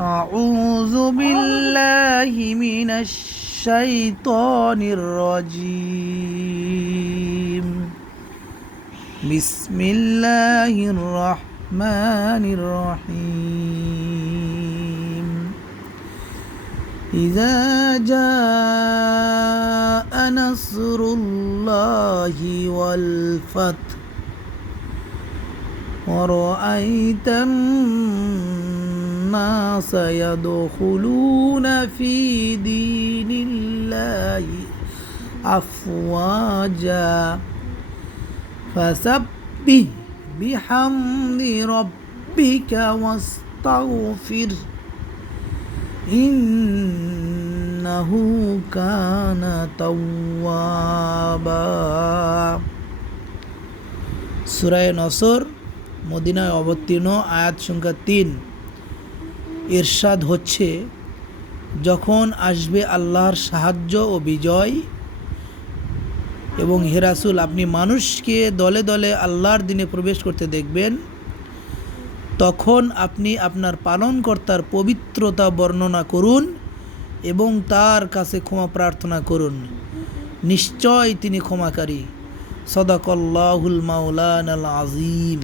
أعوذ بالله من الشيطان الرجيم بسم الله الرحمن الرحيم إذا جاء نصر الله والفتح ورأيت الناس يدخلون في دين الله أفواجا فسبح بحمد ربك واستغفر إنه كان توابا। সূরা নসর মদিনায় অবতীর্ণ, আয়াত সংখ্যা 3। ইরশাদ হচ্ছে, যখন আসবে আল্লাহর সাহায্য ও বিজয় এবং হে রাসূল আপনি মানুষকে দলে দলে আল্লাহর দ্বীনে প্রবেশ করতে দেখবেন, তখন আপনি আপনার পালনকর্তার পবিত্রতা বর্ণনা করুন এবং তার কাছে ক্ষমা প্রার্থনা করুন, নিশ্চয় তিনি ক্ষমাকারী। সদাকাল্লাহুল মাওলানাল আযীম।